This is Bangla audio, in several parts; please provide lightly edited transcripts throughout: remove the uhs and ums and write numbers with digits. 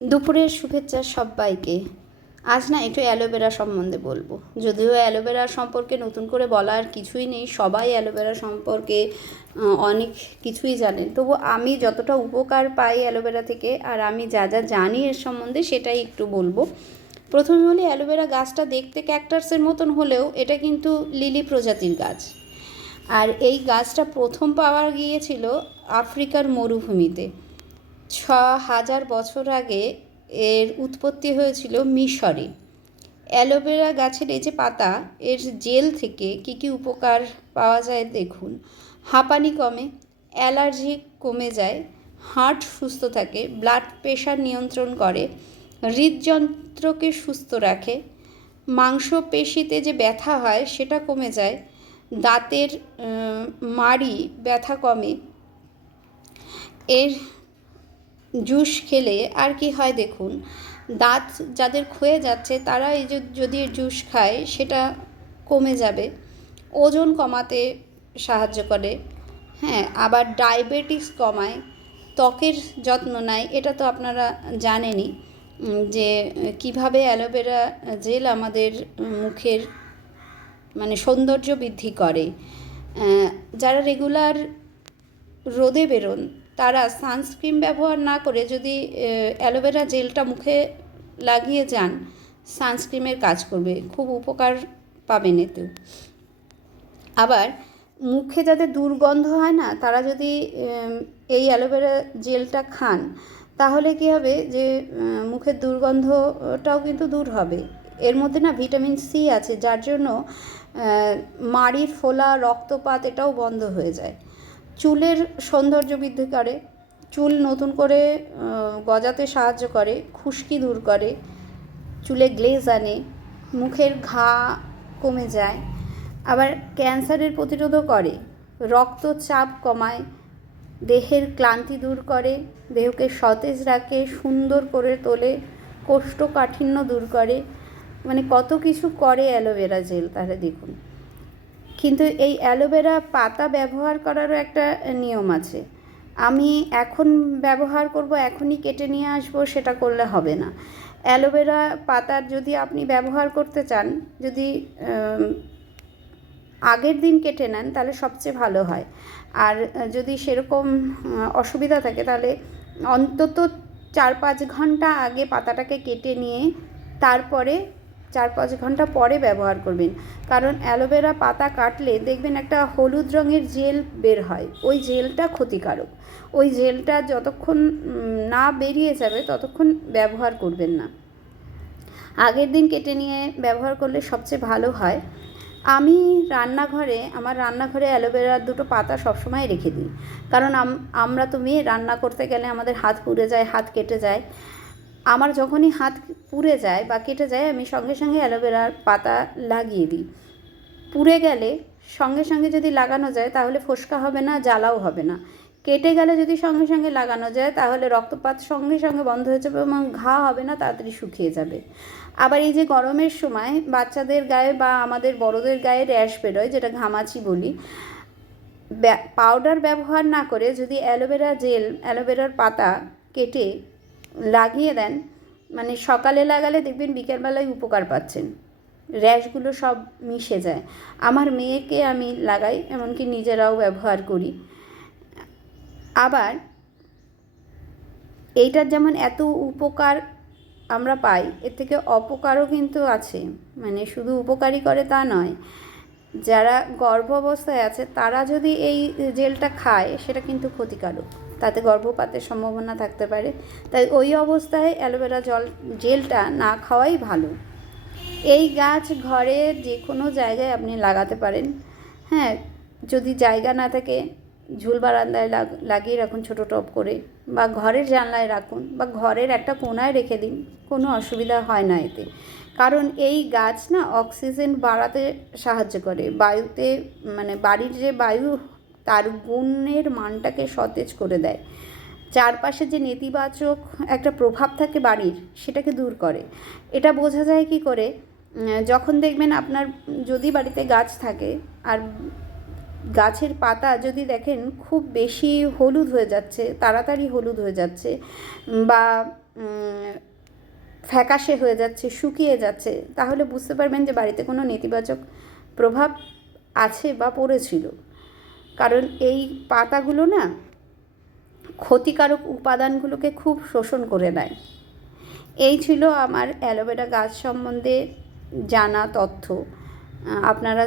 দুপুরের শুভেচ্ছা সবাইকে। আজ না একটু অ্যালোভেরা সম্বন্ধে বলবো। যদিও অ্যালোভেরা সম্পর্কে নতুন করে বলার কিছুই নেই, সবাই অ্যালোভেরা সম্পর্কে অনেক কিছুই জানেন। তবু আমি যতটা উপকার পাই অ্যালোভেরা থেকে আর আমি যা যা জানি এর সম্বন্ধে সেটাই একটু বলবো। প্রথমে বলি, অ্যালোভেরা গাছটা দেখতে ক্যাকটাসের মতন হলেও এটা কিন্তু লিলি প্রজাতির গাছ। আর এই গাছটা প্রথম পাওয়া গিয়েছিল আফ্রিকার মরুভূমিতে। ৬,০০০ বছর আগে এর উৎপত্তি হয়েছিল মিশরে। অ্যালোভেরা গাছের এই যে পাতা, এর জেল থেকে কী কী উপকার পাওয়া যায় দেখুন। হাঁপানি কমে, অ্যালার্জি কমে যায়, হার্ট সুস্থ থাকে, ব্লাড প্রেশার নিয়ন্ত্রণ করে, হৃদযন্ত্রকে সুস্থ রাখে, মাংসপেশিতে যে ব্যথা হয় সেটা কমে যায়, দাঁতের মাড়ি ব্যথা কমে। এর জুস খেলে আর কি হয় দেখুন, দাঁত যাদের ক্ষয়ে যাচ্ছে তারা এই যে যদি জুস খায় সেটা কমে যাবে। ওজন কমাতে সাহায্য করে, হ্যাঁ। আবার ডায়াবেটিস কমায়, ত্বকের যত্ন নেয়, এটা তো আপনারা জানেনই যে কিভাবে অ্যালোভেরা জেল আমাদের মুখের মানে সৌন্দর্য বৃদ্ধি করে। যারা রেগুলার রোদে বেরোন তারা সানস্ক্রিন ব্যবহার না করে যদি অ্যালোভেরা জেলটা মুখে লাগিয়ে যান, সানস্ক্রিনের কাজ করবে, খুব উপকার পাবেন এতেও। আবার মুখে যাদের দুর্গন্ধ হয় না, তারা যদি এই অ্যালোভেরা জেলটা খান তাহলে কী হবে যে মুখের দুর্গন্ধটাও কিন্তু দূর হবে। এর মধ্যে না ভিটামিন সি আছে, যার জন্য মাড়ির ফোলা, রক্তপাত এটাও বন্ধ হয়ে যায়। চুলের সৌন্দর্য বৃদ্ধি করে, চুল নতুন করে গজাতে সাহায্য করে, খুশকি দূর করে, চুলে গ্লেজ আনে, মুখের ঘা কমে যায়। আবার ক্যান্সারের প্রতিরোধও করে, রক্তচাপ কমায়, দেহের ক্লান্তি দূর করে, দেহকে সতেজ রাখে, সুন্দর করে তোলে, কোষ্ঠকাঠিন্য দূর করে। মানে কত কিছু করে অ্যালোভেরা জেল, তাহলে দেখুন। কিন্তু এই অ্যালোভেরা পাতা ব্যবহার করারও একটা নিয়ম আছে। আমি এখন ব্যবহার করব, এখনই কেটে নিয়ে আসবো, সেটা করলে হবে না। অ্যালোভেরা পাতার যদি আপনি ব্যবহার করতে চান, যদি আগের দিন কেটে নেন তাহলে সবচেয়ে ভালো হয়। আর যদি সেরকম অসুবিধা থাকে তাহলে অন্তত ৪-৫ ঘন্টা আগে পাতাটাকে কেটে নিয়ে তারপরে ৪-৫ ঘন্টা পরে ব্যবহার করবেন। কারণ অ্যালোভেরা পাতা কাটলে দেখবেন একটা হলুদ রঙের জেল বের হয়, ওই জেলটা ক্ষতিকারক। ওই জেলটা যতক্ষণ না বেরিয়ে যাবে ততক্ষণ ব্যবহার করবেন না। আগের দিন কেটে নিয়ে ব্যবহার করলে সবচেয়ে ভালো হয়। আমি আমার রান্নাঘরে অ্যালোভেরার 2টো পাতা সবসময় রেখে দিই, কারণ আমরা তো মেয়ে, রান্না করতে গেলে আমাদের হাত পুড়ে যায়, হাত কেটে যায়। আমার যখনই হাত পুড়ে যায় বা কেটে যায় আমি সঙ্গে সঙ্গে অ্যালোভেরার পাতা লাগিয়ে দিই। পুড়ে গেলে সঙ্গে সঙ্গে যদি লাগানো যায় তাহলে ফোসকা হবে না, জ্বালাও হবে না। কেটে গেলে যদি সঙ্গে সঙ্গে লাগানো যায় তাহলে রক্তপাত সঙ্গে সঙ্গে বন্ধ হয়ে যাবে এবং ঘা হবে না, তাড়াতাড়ি শুকিয়ে যাবে। আবার এই যে গরমের সময় বাচ্চাদের গায়ে বা আমাদের বড়দের গায়ে র্যাশ বেরোয়, যেটা ঘামাচি বলি, পাউডার ব্যবহার না করে যদি অ্যালোভেরা জেল, অ্যালোভেরার পাতা কেটে লাগিয়ে দেন, মানে সকালে লাগালে দেখবেন বিকেলবেলায় উপকার পাচ্ছেন, র্যাশগুলো সব মিশে যায়। আমার মেয়েকে আমি লাগাই, এমনকি নিজেরাও ব্যবহার করি। আবার এইটার যেমন এত উপকার আমরা পাই, এর থেকে অপকারও কিন্তু আছে। মানে শুধু উপকারই করে তা নয়, যারা গর্ভ অবস্থায় আছে তারা যদি এই জেলটা খায় সেটা কিন্তু ক্ষতিকারক, তাতে গর্ভপাতের সম্ভাবনা থাকতে পারে। তাই ওই অবস্থায় অ্যালোভেরা জেলটা না খাওয়াই ভালো। এই গাছ ঘরে যে কোনো জায়গায় আপনি লাগাতে পারেন, হ্যাঁ। যদি জায়গা না থাকে ঝুল বারান্দায় লাগিয়ে রাখুন ছোটো টব করে, বা ঘরের জানলায় রাখুন, বা ঘরের একটা কোণায় রেখে দিন, কোনো অসুবিধা হয় না এতে। কারণ এই গাছ না অক্সিজেন বাড়াতে সাহায্য করে, বায়ুতে মানে বাড়ির যে বায়ু তার গুণের মানটাকে সতেজ করে দেয়, চারপাশে যে নেতিবাচক একটা প্রভাব থাকে বাড়ির সেটাকে দূর করে। এটা বোঝা যায় কি করে, যখন দেখবেন আপনার যদি বাড়িতে গাছ থাকে আর গাছের পাতা যদি দেখেন খুব বেশি হলুদ হয়ে যাচ্ছে, তাড়াতাড়ি হলুদ হয়ে যাচ্ছে, বা ফ্যাকাশে হয়ে যাচ্ছে, শুকিয়ে যাচ্ছে, তাহলে বুঝতে পারবেন যে বাড়িতে কোনো নেতিবাচক প্রভাব আছে বা পড়েছিল। কারণ এই পাতাগুলো না ক্ষতিকারক উপাদানগুলোকে খুব শোষণ করে নেয়। এই ছিল আমার অ্যালোভেরা গাছ সম্বন্ধে জানা তথ্য। আপনারা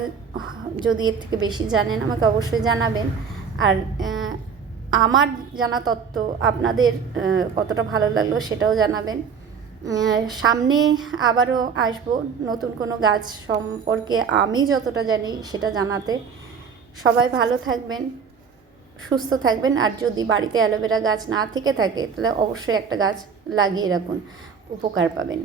যদি এর থেকে বেশি জানেন আমাকে অবশ্যই জানাবেন। আর আমার জানা তথ্য আপনাদের কতটা ভালো লাগলো সেটাও জানাবেন। সামনে আবারও আসবো নতুন কোনো গাছ সম্পর্কে আমি যতটা জানি সেটা জানাতে। সবাই ভালো থাকবেন, সুস্থ থাকবেন। আর যদি বাড়িতে অ্যালোভেরা গাছ না থেকে থাকে তাহলে অবশ্যই একটা গাছ লাগিয়ে রাখুন, উপকার পাবেন।